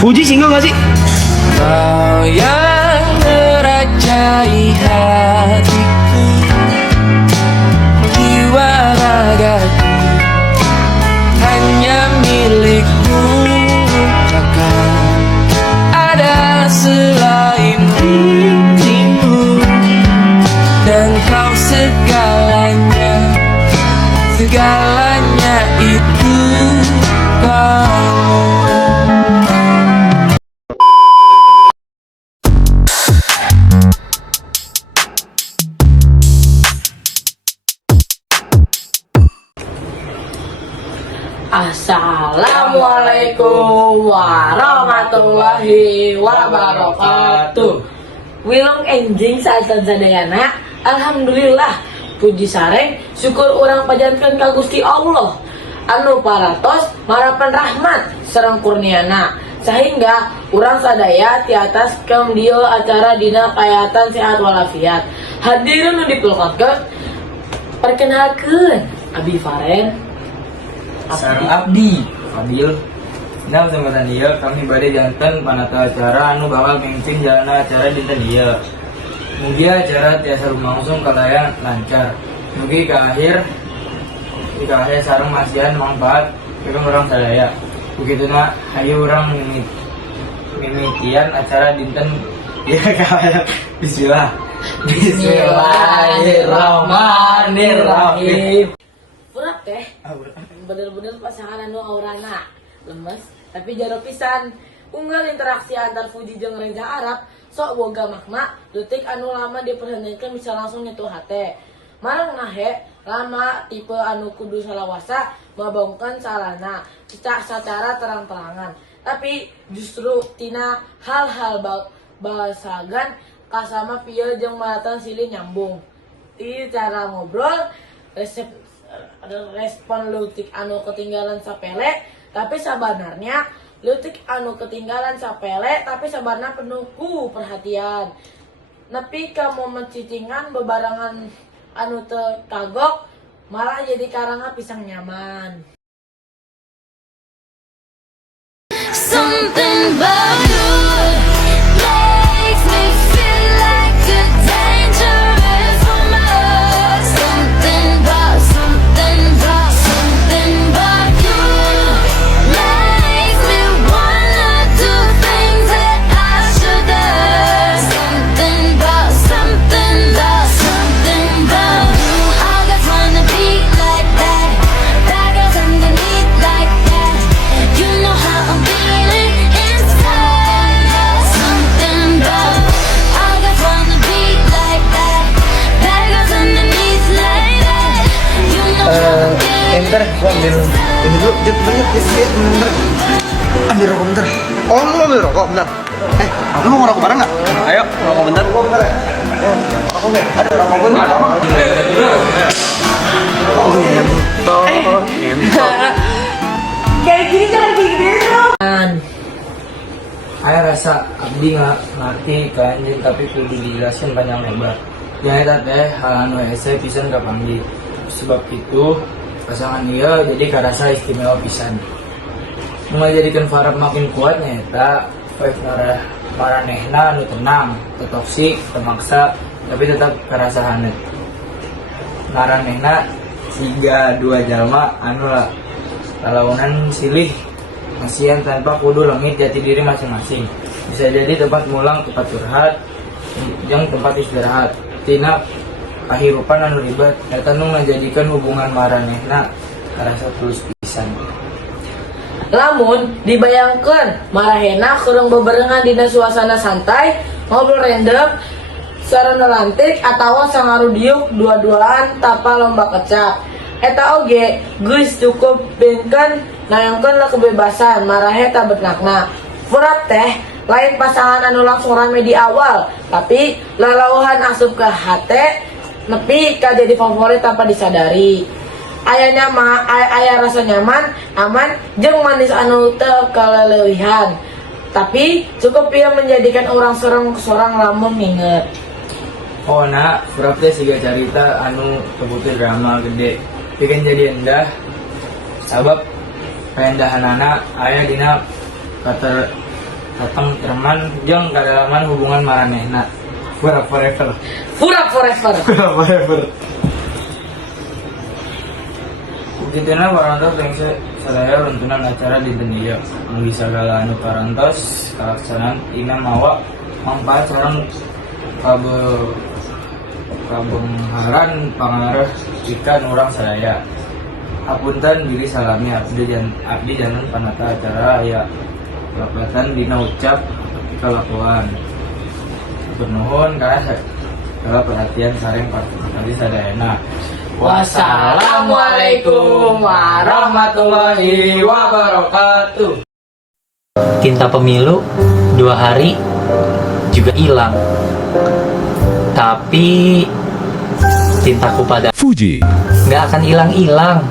Fuji single gak sih? Kau yang merajai hatiku, jiwa ragaku hanya milikmu. Takkan ada selain dirimu, dan kau segalanya, segalanya itu kamu. Assalamualaikum warahmatullahi wabarakatuh. Wilong enjing saatan sadayana. Alhamdulillah, puji sareng syukur orang pajankan ka Gusti Allah anu paratos marapan rahmat sareng kurniana, sehingga orang sadaya di atas kemdio acara dina kayatan sehat walafiat. Hadirin nu dipelukatkeun, perkenalkeun Abi Faren Sareng Abdi Fadil. Nah, kesempatan dia kami bade janten panata acara anu bakal mimpin jalan acara dinten dia. Mugi acara tiasa lumangsung kalayan lancar. Mugi ke akhir sareng masihan manfaat bagi orang sadaya. Begitu na hayu orang mimitian acara dinten dia kalayan. Bismillah. Bismillahirrahmanirrahim. Berat teh, bener-bener pasangan anu aurana lemes tapi jaro pisan. Unggal interaksi antar Fuji jeung Reza Arab sok boga makna detik anu lama diperhentikan bisa langsung nyentuh hate. Marang nahe lama tipe anu kudu salawasa mabongkeun salana secara terang-terangan, tapi justru tina hal-hal bahasagan kasama pieu jeung maratan silih nyambung ti cara ngobrol respon leutik anu ketinggalan sapele tapi sabanarnya leutik anu ketinggalan sapele tapi sabarna penuh ku perhatian. Nepi ka momen cicingan bebarengan anu teu kagok malah jadi karanga pisang nyaman. Something about you makes me feel like a dangerous woman. Something about you makes me wanna do things that I shouldn't. Something about you. All guys wanna be like that. Bad girls underneath like that. You know how I'm feeling inside. Something about all guys wanna be like that. Bad girls underneath like that. You know how I'm feeling. Bentar, gua ambil ini dulu, bentar. Ambil rokok bentar. Oh, lu ambil rokok bentar. Lu mau ngerokok bareng nggak? Ayo, rokok bentar. Rokok bentar ya. Rokok nggak? Ada rokok bentar. Kayak gini jangan gini dong. Aya rasa abdi ngerti ka anjeun tapi kudu dijelasin panjang lebar. Nyaeta teh hal anu hese pisan ka panggi. Sebab itu pasangan dia jadi karasa istimewa pisan. Mengajadikan Farab makin kuat nyaeta vibe maranehna anu tenang, teu toksik, teu maksa, tapi tetap karasa hanet. Maranehna siga dua jalma anu lalaunan silih masihan tanpa kudu lengit jati diri masing-masing. Bisa jadi tempat mulang, tempat curhat, jeung tempat istirahat. Tina kahirupan anu ribet eta nu ngajadikeun hubungan maranehna karasa tulus pisan. Lamun dibayangkeun marahena kurang bebarengan dina suasana santai, ngobrol random, sarana lantik atawa sangarudiuk dua-duaan tanpa lomba kecap. Eta oge geus cukup bengkeun nayangkeun kebebasan marahe ta betnakna. Berat teh lain pasangan anu langsung rame di awal, tapi lalauhan asup ke hate nepi ka jadi favorit tanpa disadari. Aya rasa nyaman, aman, jeung manis anu teu kaleuwihan. Tapi cukup ia menjadikan orang sorang lamun nginget. Oh nak, Furap teh siga carita anu kebutuh drama gede. Bikin jadi endah. Sabab pendahanana aya dina datang teman jeung kadalaman hubungan maranehna. Pura forever. Pura forever. Pura forever. Begitulah parantos yang sadaya runtunan acara dinten ieu. Anggi sagala anu parantos kalaksanaan ina mawa mangpaat sareng kabengharan pangareh ikan urang sadaya. Hapunten diri salami abdi janten panata acara aya lapatan dina ucap kalakuan. Bernuhun karena segala perhatian sareng parti sadayana. Wassalamualaikum warahmatullahi wabarakatuh. Tinta pemilu 2 hari juga hilang, tapi tintaku pada Fuji. nggak akan hilang-hilang.